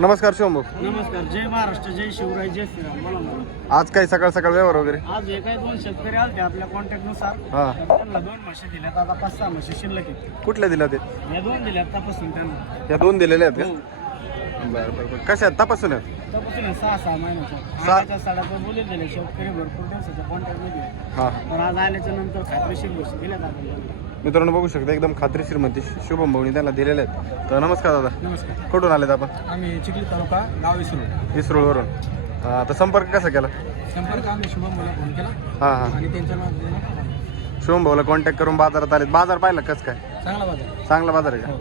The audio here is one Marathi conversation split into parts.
नमस्कार शिवभाऊ नमस्कार जय महाराष्ट्र जय शिवराय जय श्रीराम. बोला मला आज काही सकाळ सकाळ व्यवहार वगैरे? आज हे दोन शेतकरी आलते आपल्या कॉन्टॅक्टनुसार. हा. त्यांना दोन म्हशी दिल्यात आता पाच सहा म्हशी शिल्लक आहेत. कुठल्या दिल्या ते? या दोन दिल्यात तपासून त्यांना. या दोन दिलेल्या आहेत हो. का बरं बरं बरं. कशा आहेत? तपासून आहेत तपासून हे सहा सहा महिन्याच्या सहा- आताच्या साड्याचा बोलले दिले शेतकरी भरपूर दिवसाच्या कॉन्टॅक्टमध्ये आहे. हां पण आज आल्याच्यानंतर खात्रीशीर म्हशी दिल्यात आपल्याला मित्रांनो बघू शकता एकदम खात्रीशीरमध्ये शुभम भाऊनी त्यांना दिलेल्या आहेत. तर नमस्कार दादा. नमस्कार. कुठून आलेत आपण? आम्ही चिखली तालुका गाव विसरू. इस्रोळवरून हां तर संपर्क कसा केला? संपर्क आम्ही शुभम मला फोन केला. हां हां. आणि त्यांच्या शुभम भाऊला कॉन्टॅक्ट करून बाजारात आलेत. बाजार पाहिला कसं काय? चांगला बाजार चांगला बाजार आहे का?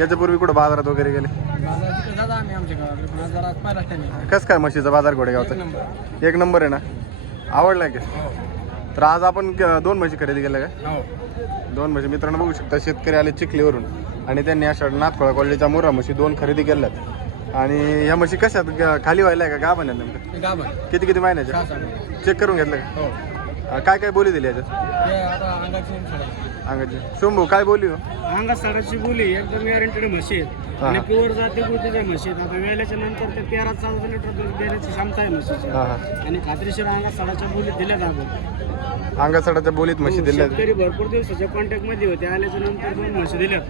याच्यापूर्वी कुठं बाजारात वगैरे गेले? बाजार तिकडे जाता आम्ही आमच्या गावाकडे पण आज जरा पहिला टाइम कसं काय म्हशीचा बाजार घोडेगावचा? नंबर. एक नंबर आहे ना? आवडलाय का? तर आज आपण क- दोन म्हशी खरेदी केल्या का हो. दोन म्हशी. मित्रांनो बघू शकता शेतकरी आले चिखलीवरून. आणि त्यांनी अशा नाथखोळा क्वालिटीच्या मोरा म्हशी दोन खरेदी केल्यात. आणि या म्हशी कशात ग- खाली व्हायला का? गाभण आहेत नेमकं? ते किती किती महिन्याच्या सहा सहा चेक करून घेतलं का? हो. अं, काय काय बोली दिली याच्यात? ते आता अंगाची सोडायची अंगाची. शंभू काय बोली हो? अंगा साडाची बोली एकदम गॅरंटेड म्हशी आहेत. हा. आणि प्युअर जाती गोतीच्या म्हशी आहेत. आता वेल्याच्या नंतर ते तेरा चौदा लिटर दूध देण्याची क्षमता आहे म्हशीची. हां हां. आणि खात्रीशीर अंगा साडाच्या बोली दिल्या जातात अंगासडाच्या बोलीत म्हशी दिल्या शेतकरी भरपूर दिवसाच्या कॉन्टॅक्टमध्ये होते. आल्याच्यानंतर दोन म्हशी दिल्यात.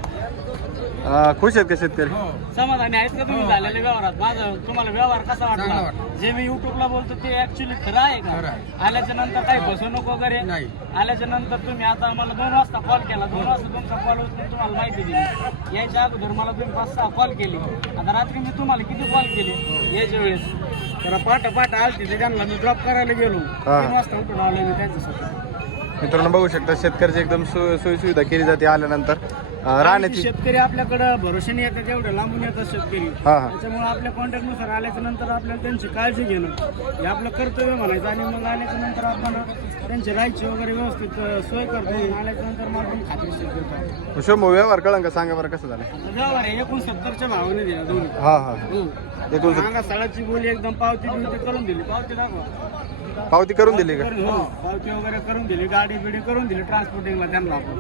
खुश आहेत का शेतकरी? समाधानी आहेत का तुम्ही झालेल्या व्यवहारात? माझा तुम्हाला व्यवहार कसा वाटला? जे मी युट्यूबला बोलतो ते ऍक्च्युली खरं आहे का? आल्याच्यानंतर काही फसवणूक वगैरे? नाही. आल्याच्यानंतर तुम्ही आता आम्हाला दोन वाजता कॉल केला. दोन वाजता तुमचा कॉल उचलून तुम्हाला माहिती दिली. यायच्या अगोदर मला तुम्ही पाच सहा कॉल केली. आता रात्री मी तुम्हाला किती कॉल केले? यायच्या वेळेस. तर पाठ पाठ आलती ते त्यांना मी ड्रॉप करायला गेलो. हा. तीन वाजता उठून आलो मी त्यांच्यासोबत. मित्रांनो बघू शकता शेतकऱ्याची एकदम सोय सोयी सुविधा केली जाते आल्यानंतर. राहण्याची शेतकरी आपल्याकडे भरोशाने येतात एवढे लांबून येतात शेतकरी. हा हा. त्याच्यामुळे आपल्या कॉन्टॅक्टनुसार आल्याच्यानंतर आपल्याला त्यांची काळजी घेणं. हे आपलं कर्तव्य म्हणायचं आणि मग आल्याच्यानंतर आपण त्यांची राहायची वगैरे व्यवस्थित अं, सोय करतो आणि आल्याच्यानंतर मग आपण खात्रीशीर करतो. शंभू व्यवहार कळंन का सांगा बरं कसं झालं? व्यवहार आहे एकूण सत्तरच्या भावाने दिला दोन्ही. हा हा. हो. बोली एकदम पावती बिवती करून दिली. पावती दाखवा. पावती करून दिली का? करून- हो पावती वगैरे करून दिली गाडी बिडी करून दिली ट्रान्सपोर्टिंगला त्यांना आपण.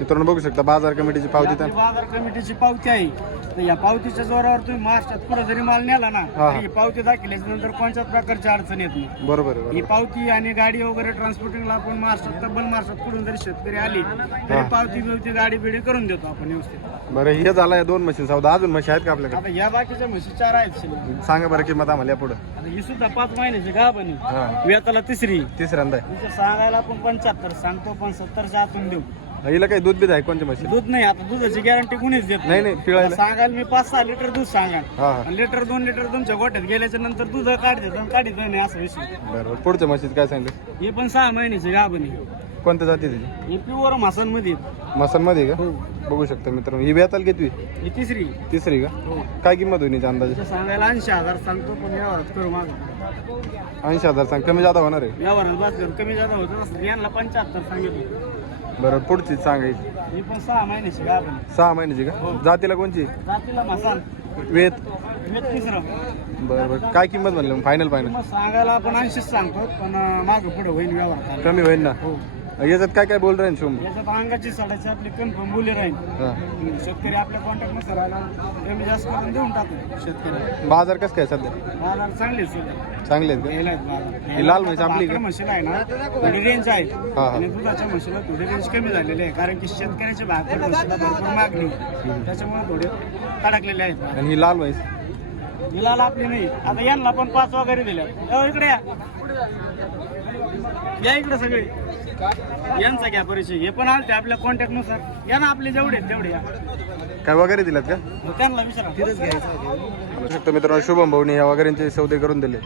मित्रांनो बघू शकता बाजार कमिटीची पावती आपली बाजार कमिटीची पावती आहे. तर या पावतीच्या जोरावर तुम्ही महाराष्ट्रात कुठं जरी माल नेला ना हा. तर ही पावती दाखवल्याच्या नंतर कोणत्याच प्रकारची अडचण येत नाही. बरोबर आहे ही बरोबर पावती आणि गाडी वगैरे ट्रान्सपोर्टिंगला आपण महाराष्ट्रात तब्बल महाराष्ट्रात कुठून जरी शेतकरी आली तरी. पावती बिवती गाडी बिडी करून देतो आपण व्यवस्थित. बरं हे झालं या दोन म्हशी सौदा अजून म्हशी आहेत का आपल्याकडे? आता या बाकीच्या म्हशी चार आहेत शिल्लक. सांगा बरं किंमत आम्हाला या पुढं. आता ही सुद्धा पाच महिन्याची का बनी हा. वेताला तिसरी. तिसऱ्यांदा आहे. सांगायला आपण पंच्याहत्तर सांगतो पण सत्तरच्या आतून देऊ. हिला काही दूध बीध आहे कोणत्या म्हशी दूध नाही आता दुधाची गॅरंटी कुणीच देत नाही. नाही पिळायला. सांगायला मी पाच सहा लिटर दूध सांगा हा हा. लिटर दोन लिटर तुमच्या गोठ्यात गेल्याच्यानंतर दूध काढते आणि काढित नाही असा विषय. बरं बरं पुढच्या म्हशीत काय सांगितलं? हे पण सहा महिन्याचे गाभणी कोणत्या जाती त्याची हे प्युअर मासांमध्ये मसांमध्ये का? हो. बघू शकता मित्रांनो. ही बेताल किती ही तिसरी. तिसरी का? हो. काय किंमत होईल हिच्या अंदाजे? सांगायला ऐंशी हजार सांगतो पण व्यवहारात करू माग. ऐंशी हजार सांग. कमी जादा होणार आहे? व्यवहारात बसल्यावर कमी जादा होत यांना पंच्याहत्तर सांगितलं. बरं पुढची सांगायची. ही पण सहा महिन्याची गाभणी सहा महिन्याची का? जातीला कोणची? जातीला मसान वेत. मी तिसरं. बरं बरं. काय किंमत म्हणलं फायनल फायनल मग सांगायला आपण ऐंशीच सांगतो पण माग पुढे होईल व्यवहार. कमी होईल ना? हो. याच्यात काय काय बोल राहील शिवम याच्यात अंगाची सडाची आपली कन्फर्म बोली राहील हां. शेतकरी आपल्या कॉन्टॅक्टनुसार आला कमी जास्त करून देऊन टाकू शेतकरी. बाजार कसं काय सध्या? बाजार चांगले आहेत चांगले आहेत घ्यायला आहेत बाजार. ही लाल म्हैस आपली का? भाकर म्हशीला आहे ना थोडी रेंज आहे. हा. आणि दुधाच्या म्हशीला थोडी रेंज कमी झालेली आहे कारण की शेतकऱ्याच्या भाकर म्हशीला भरपूर मागणी त्याच्यामुळे थोडे तडकलेले आहेत. आणि ही लाल म्हैस? हिलाला आपली नाही. आता यांना पण पाच वगैरे दिल्या अहो, इकडे या. या इकडे सगळे. यांचा घ्या परिचय. हे पण आलते आपल्या कॉन्टॅक्टनुसार. या ना आपले जेवढे आहेत तेवढे या. काय वगैरे दिल्यात का? मग त्यांना विचारा. बघू शकतो मित्रांनो शुभम भाऊनी ह्या वगैरेंचे सौदे करून दिले.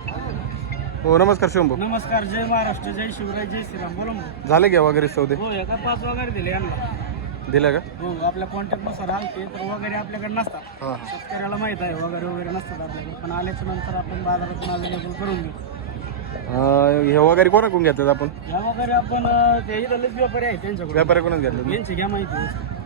हो नमस्कार शुभम भाऊ. नमस्कार जय महाराष्ट्र जय शिवराय जय श्रीराम. बोला मग. झाले घ्या वगैरे सौदे? हो एका पाच वगैरे दिले यांना. दिलं का? हो आपल्या कॉन्टॅक्टनुसार आलते तर वगैरे आपल्याकडे नसतात. हां शेतकऱ्याला माहीत आहे वगैरे वगैरे नसतात आपल्याकडे. पण आल्याच्यानंतर आपण बाजारातून अवेलेबल करून देऊ हां हे वगैरे कोणाकडून घेतात आपण? या वगैरे आपण अं, ते इथलेच व्यापारी आहे त्यांच्याकडे व्यापाऱ्याकडूनच घेतलं यांची घ्या माहिती.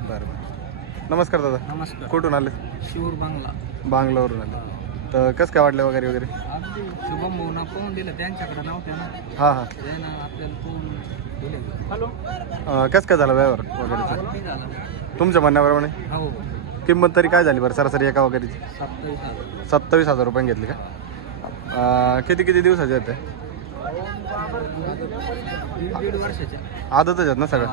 बरं बरं. नमस्कार दादा. नमस्कार. कुठून आले? शिवर बांगला. बांगलोरवरून आले. तर कसं काय वाटलं वगैरे वगैरे? अगदी शुभम भाऊना पाहून दिलं? त्यांच्याकडे ना. हां हां. त्यानं आपल्याला पाहून दिले. हॅलो. अं, कसं काय झालं व्यवहार वगैरेचं? झालं. तुमच्या म्हणण्याप्रमाणे? हो. किंमत तरी काय झाली बरं सरासरी एका वगैरेची? सत्तावीस हजार. सत्तावीस हजार रुपये घेतली का? अं, किती किती दिवसाचे आहेत आदतच आहेत ना सगळं.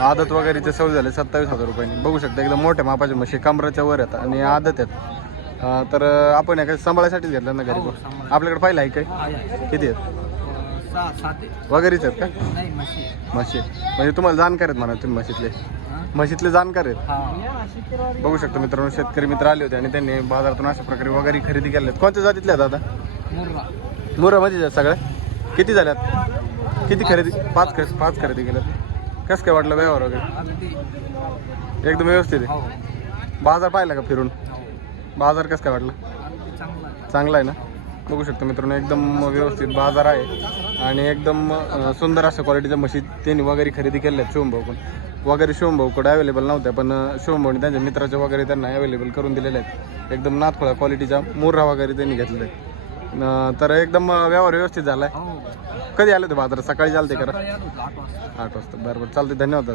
आदत वगैरेचे सव झाले सत्तावीस हजार रुपयांनी बघू शकता एकदम मोठ्या मापाचे म्हशी कमराच्या वर येतात आणि आदत आहेत. तर आपण एका सांभाळासाठीच घेतलं ना घरी हो. आपल्याकडे पाहिलं आहे काय. किती आहेत. वगैरेच आहेत का? म्हशी म्हणजे तुम्हाला जाणकार आहेत म्हणा तुम्ही म्हशीतले? म्हशीतले जाणकार आहेत. हा. बघू शकतो मित्रांनो शेतकरी मित्र आले होते आणि त्यांनी बाजारातून अशा प्रकारे वगैरे खरेदी केल्या आहेत कोणत्या जातीतल्या आहेत आता मुरामध्ये आहेत सगळ्या किती झाल्यात? किती खरेदी? पाच खरे पाच खरेदी केल्यात. कसं काय वाटलं व्यवहार वगैरे? एकदम व्यवस्थित आहे. बाजार पाहिला का फिरून? बाजार कसं काय वाटलं? चांगला आहे. ना? बघू शकतो मित्रांनो एकदम व्यवस्थित बाजार आहे. आणि एकदम सुंदर अशा क्वालिटीच्या म्हशी त्यांनी वगैरे खरेदी केल्या आहेत शिवमभाऊकडून वगैरे शिवमभाऊकडे अवेलेबल नव्हत्या पण अं, शिवमभाऊने त्यांच्या मित्राच्या वगैरे त्यांना अवेलेबल करून दिलेल्या आहेत. एकदम नाथखोळा क्वालिटीच्या मुर्रा वगैरे त्यांनी घेतलेले आहेत. तर एकदम व्यवहार व्यवस्थित झाला आहे कधी आले होते बाजारात? सकाळी चालते करा आठ वाजता. बरं बरं. चालते धन्यवाद